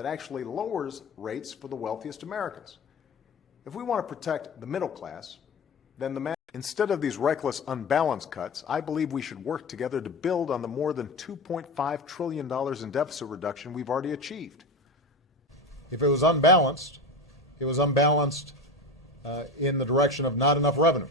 that actually lowers rates for the wealthiest Americans. If we want to protect the middle class, then instead of these reckless, unbalanced cuts, I believe we should work together to build on the more than $2.5 trillion in deficit reduction we've already achieved. If it was unbalanced in the direction of not enough revenue.